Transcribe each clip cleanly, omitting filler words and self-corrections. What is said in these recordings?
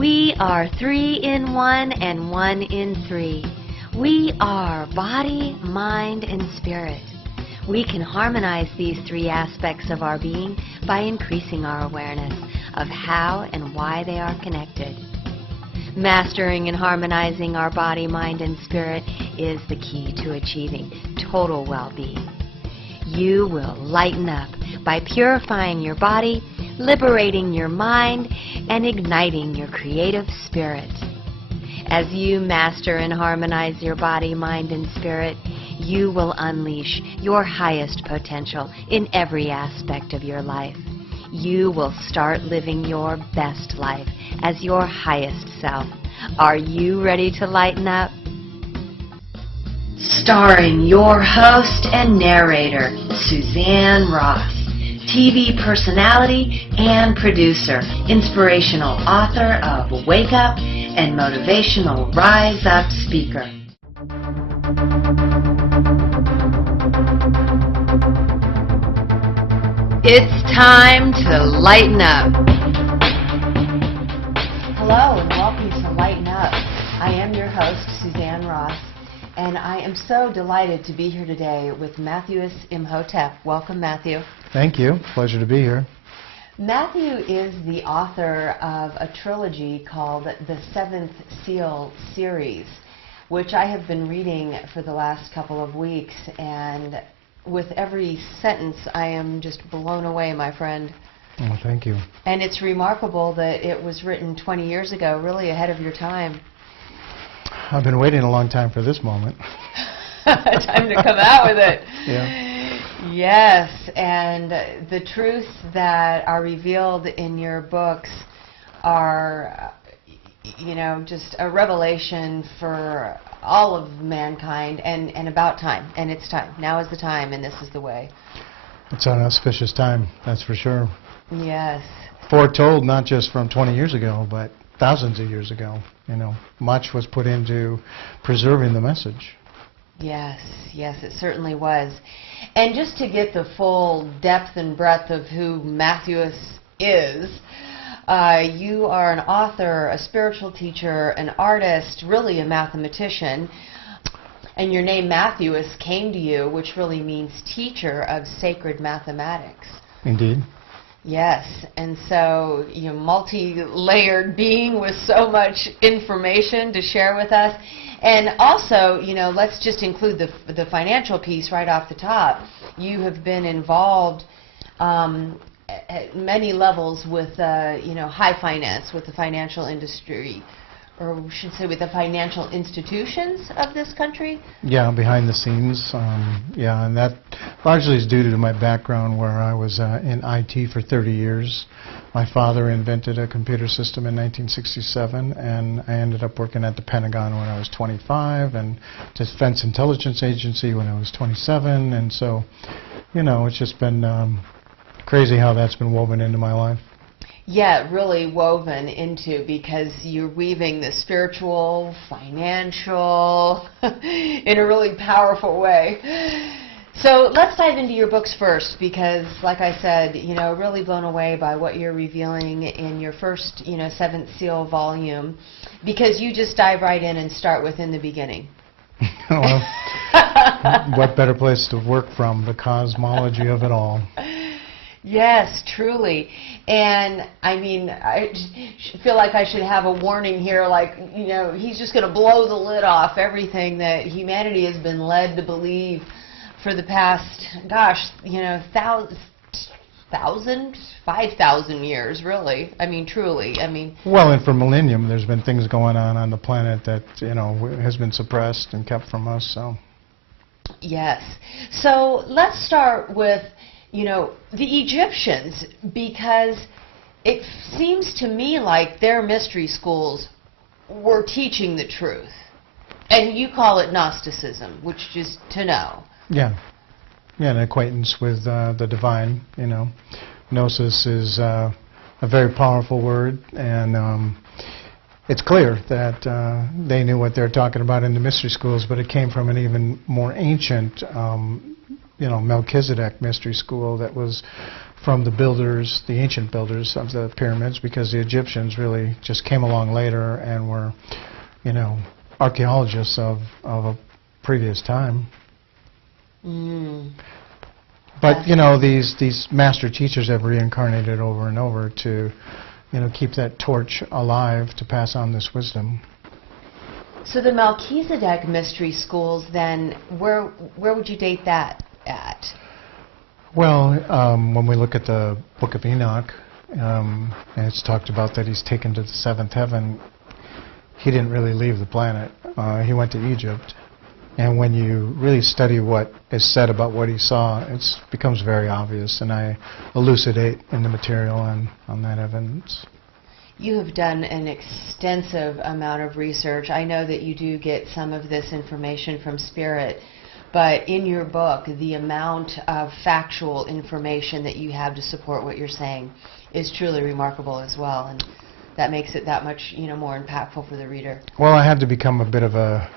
We are 3 in 1 and 1 in 3. We are body, mind, and spirit. We can harmonize these 3 aspects of our being by increasing our awareness of how and why they are connected. Mastering and harmonizing our body, mind, and spirit is the key to achieving total well-being. You will lighten up by purifying your body, liberating your mind, and igniting your creative spirit. As you master and harmonize your body, mind, and spirit, you will unleash your highest potential in every aspect of your life. You will start living your best life as your highest self. Are you ready to lighten up? Starring your host and narrator, Suzanne Ross, TV personality and producer, inspirational author of Wake Up and motivational Rise Up speaker. It's time to lighten up. Hello and welcome to Lighten Up. I am your host, Suzanne Ross, and I am so delighted to be here today with Mathues Imhotep. Welcome, Matthew. Thank you. Pleasure to be here. Matthew is the author of a trilogy called the Seventh Seal series, which I have been reading for the last couple of weeks, and with every sentence I am just blown away, my friend. Oh, thank you. And it's remarkable that it was written 20 years ago, really ahead of your time. I've been waiting a long time for this moment. Time to come out with it. Yeah. Yes, and the truths that are revealed in your books are, just a revelation for all of mankind, and about time, and it's time. Now is the time, and this is the way. It's an auspicious time, that's for sure. Yes. Foretold not just from 20 years ago, but thousands of years ago. Much was put into preserving the message. Yes, it certainly was. And just to get the full depth and breadth of who Mathues is, you are an author, a spiritual teacher, an artist, really a mathematician. And your name Mathues came to you, which really means teacher of sacred mathematics. Indeed. Yes, and so multi-layered being with so much information to share with us. And also, let's just include the financial piece right off the top. You have been involved at many levels with, high finance, with the financial industry, or we should say with the financial institutions of this country? Yeah, behind the scenes. And that largely is due to my background where I was in IT for 30 years. My father invented a computer system in 1967, and I ended up working at the Pentagon when I was 25, and Defense Intelligence Agency when I was 27, and so, it's just been crazy how that's been woven into my life. Yeah, really woven into, because you're weaving the spiritual, financial, in a really powerful way. So let's dive into your books first, because, like I said, really blown away by what you're revealing in your first, Seventh Seal volume, because you just dive right in and start within the beginning. Well, what better place to work from, the cosmology of it all. Yes, truly. And I feel like I should have a warning here, like, he's just going to blow the lid off everything that humanity has been led to believe for the past, 5,000 years, really. Truly. Well, and for millennium, there's been things going on the planet that, has been suppressed and kept from us, so. Yes. So let's start with, the Egyptians, because it seems to me like their mystery schools were teaching the truth. And you call it Gnosticism, which is to know. Yeah, an acquaintance with the divine, Gnosis is a very powerful word, and it's clear that they knew what they were talking about in the mystery schools, but it came from an even more ancient Melchizedek mystery school that was from the builders, the ancient builders of the pyramids, because the Egyptians really just came along later and were, archaeologists of a previous time. But these master teachers have reincarnated over and over to, keep that torch alive to pass on this wisdom. So the Melchizedek mystery schools, then, where would you date that at? Well, when we look at the Book of Enoch, and it's talked about that he's taken to the seventh heaven, he didn't really leave the planet. He went to Egypt. And when you really study what is said about what he saw, it becomes very obvious, and I elucidate in the material on that evidence. You have done an extensive amount of research. I know that you do get some of this information from Spirit, but in your book, the amount of factual information that you have to support what you're saying is truly remarkable as well, and that makes it that much, more impactful for the reader. Well, I had to become a bit of a,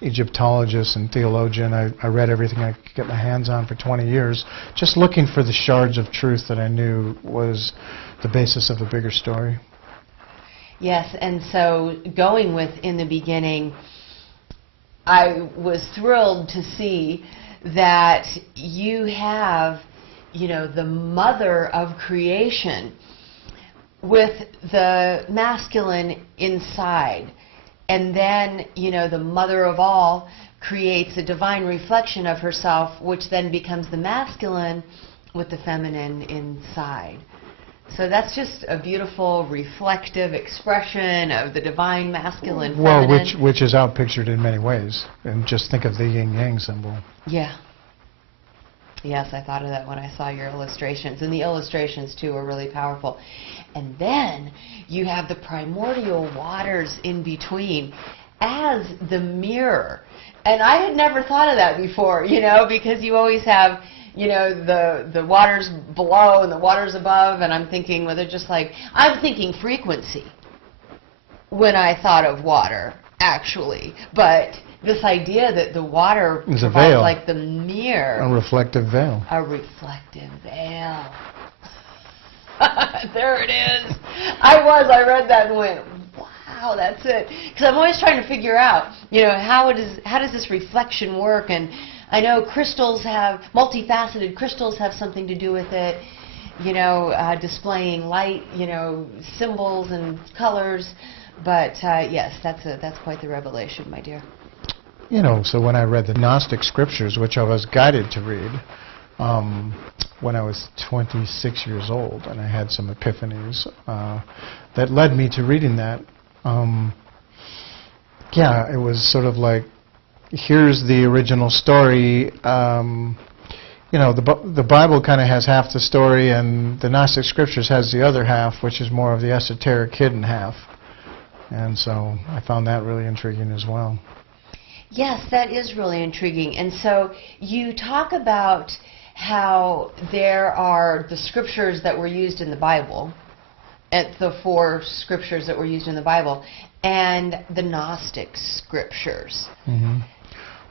Egyptologist and theologian. I read everything I could get my hands on for 20 years, just looking for the shards of truth that I knew was the basis of a bigger story. Yes, and so going with in the beginning, I was thrilled to see that you have, the mother of creation with the masculine inside. And then, the mother of all creates a divine reflection of herself, which then becomes the masculine with the feminine inside. So that's just a beautiful, reflective expression of the divine masculine, feminine. Well, which is outpictured in many ways. And just think of the yin-yang symbol. Yeah. Yes, I thought of that when I saw your illustrations. And the illustrations, too, are really powerful. And then you have the primordial waters in between as the mirror. And I had never thought of that before, because you always have, the waters below and the waters above. And I'm thinking, well, they're just I'm thinking frequency when I thought of water, actually. But this idea that the water is a provides veil, like the mirror. A reflective veil. A reflective veil. There it is. I read that and went, wow, that's it. Because I'm always trying to figure out, how does this reflection work? And I know multifaceted crystals have something to do with it, displaying light, symbols and colors. But yes, that's quite the revelation, my dear. So when I read the Gnostic scriptures, which I was guided to read when I was 26 years old, and I had some epiphanies that led me to reading that, it was sort of like, here's the original story. The Bible kind of has half the story, and the Gnostic scriptures has the other half, which is more of the esoteric hidden half. And so I found that really intriguing as well. Yes, that is really intriguing. And so you talk about how there are the scriptures that were used in the Bible, the 4 scriptures that were used in the Bible, and the Gnostic scriptures. Mm-hmm.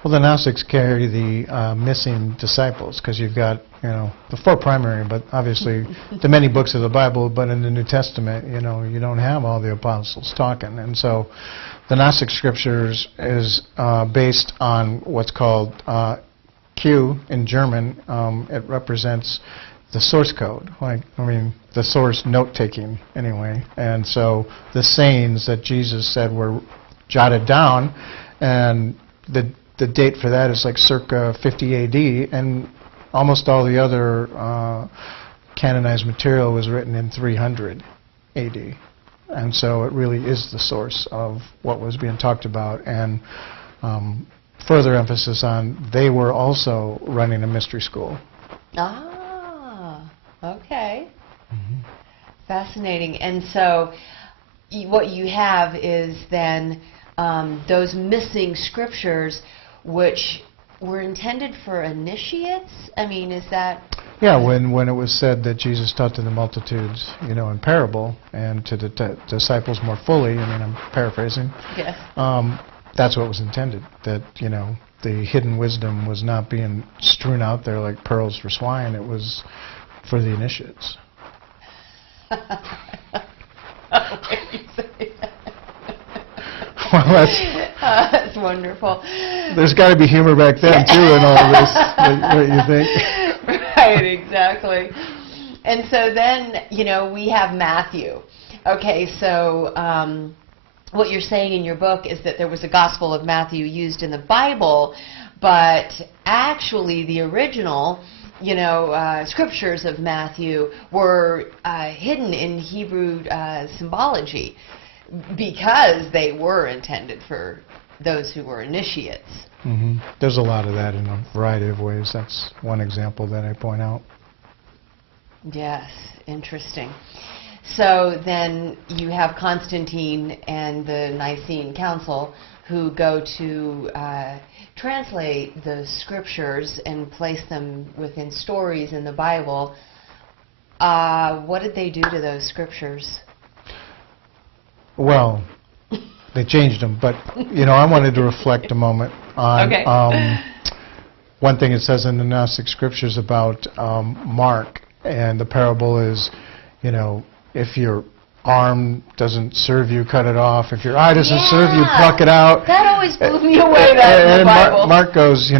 Well, the Gnostics carry the missing disciples, because you've got, the 4 primary, but obviously the many books of the Bible, but in the New Testament, you don't have all the apostles talking. And so the Gnostic scriptures is based on what's called Q in German. It represents the source code, the source note-taking, anyway. And so the sayings that Jesus said were jotted down, and the date for that is circa 50 AD, and almost all the other canonized material was written in 300 AD. And so it really is the source of what was being talked about. And further emphasis on, they were also running a mystery school. Ah, okay. Mm-hmm. Fascinating. And so what you have is then those missing scriptures, which were intended for initiates? Is that... Yeah, when it was said that Jesus taught to the multitudes, in parable, and to the disciples more fully, I'm paraphrasing. Yes. That's what was intended, that, the hidden wisdom was not being strewn out there like pearls for swine. It was for the initiates. Well, that's wonderful. There's got to be humor back then, too, in all of this, don't you think? Right, exactly. And so then, we have Matthew. Okay, so what you're saying in your book is that there was a Gospel of Matthew used in the Bible, but actually the original, scriptures of Matthew were hidden in Hebrew symbology because they were intended for those who were initiates. Mm-hmm. There's a lot of that in a variety of ways. That's one example that I point out. Yes, interesting. So then you have Constantine and the Nicene Council who go to translate the scriptures and place them within stories in the Bible. What did they do to those scriptures? Well, they changed them, but, I wanted to reflect a moment on one thing it says in the Gnostic scriptures about Mark, and the parable is, if your arm doesn't serve you, cut it off. If your eye doesn't serve you, pluck it out. That always blew me away, that in the Bible. Mark goes,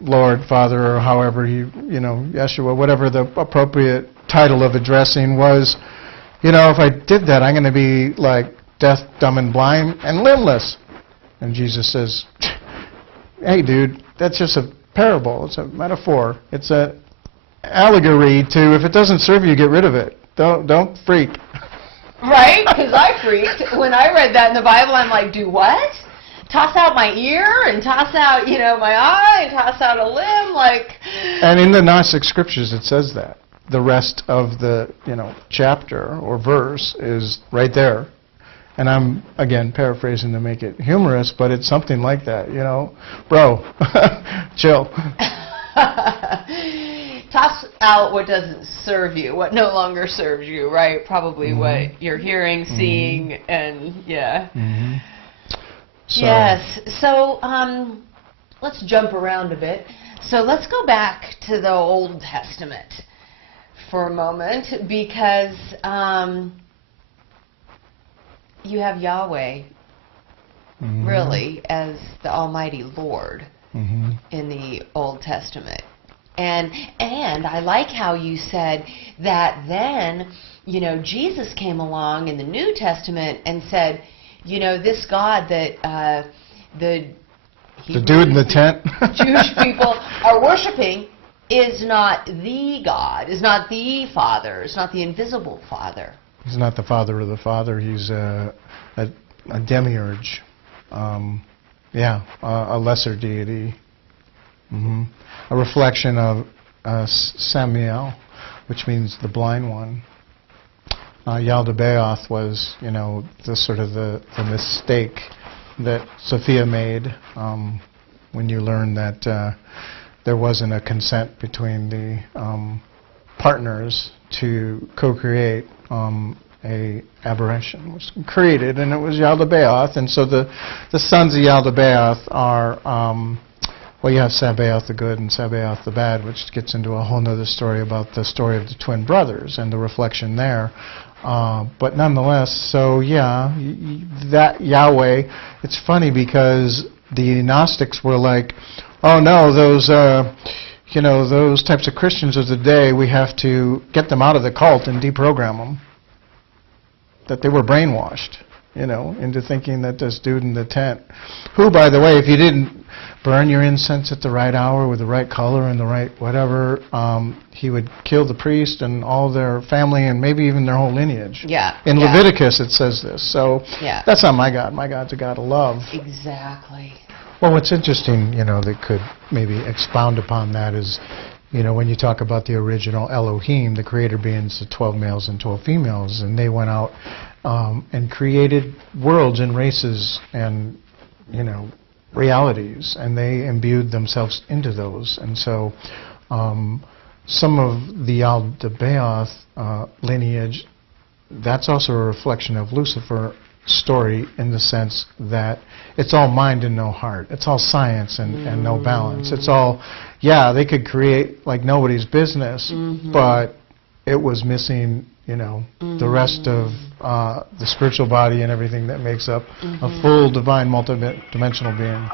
Lord, Father, or however Yeshua, whatever the appropriate title of addressing was, if I did that, I'm going to be like deaf, dumb, and blind, and limbless. And Jesus says, hey, dude, that's just a parable. It's a metaphor. It's an allegory to, if it doesn't serve you, get rid of it. Don't freak. Right? Because I freaked. When I read that in the Bible, I'm like, do what? Toss out my ear and toss out, my eye and toss out a limb? And in the Gnostic scriptures, it says that. The rest of the, chapter or verse is right there. And I'm, again, paraphrasing to make it humorous, but it's something like that, Bro, chill. Toss out what doesn't serve you, what no longer serves you, right? Probably what you're hearing, seeing, and yeah. Mm-hmm. Yes. So let's jump around a bit. So let's go back to the Old Testament for a moment, because you have Yahweh, really, as the Almighty Lord in the Old Testament. And I like how you said that then, Jesus came along in the New Testament and said, this God that the dude in the tent Jewish people are worshiping is not the God, is not the Father, is not the invisible Father. He's not the Father of the Father. He's a demiurge. A lesser deity. A reflection of Samael, which means the blind one. Yaldabaoth was, the sort of the mistake that Sophia made when you learned that there wasn't a consent between the partners to co-create a aberration was created, and it was Yaldabaoth. And so the sons of Yaldabaoth are, you have Sabaoth the good and Sabaoth the bad, which gets into a whole other story about the story of the twin brothers and the reflection there. But nonetheless, so that Yahweh, it's funny because the Gnostics were like, oh no, those types of Christians of the day, we have to get them out of the cult and deprogram them. That they were brainwashed, into thinking that this dude in the tent, who, by the way, if you didn't burn your incense at the right hour with the right color and the right whatever, he would kill the priest and all their family and maybe even their whole lineage. Yeah. In Leviticus it says this. So that's not my God. My God's a God of love. Exactly. Well, what's interesting, that could maybe expound upon that is, when you talk about the original Elohim, the creator beings, the 12 males and 12 females, and they went out and created worlds and races and, realities, and they imbued themselves into those. And so some of the Yaldabaoth lineage, that's also a reflection of Lucifer story in the sense that it's all mind and no heart. It's all science and no balance. It's all, yeah, they could create like nobody's business, but it was missing, you know, the rest of the spiritual body and everything that makes up a full divine multidimensional being.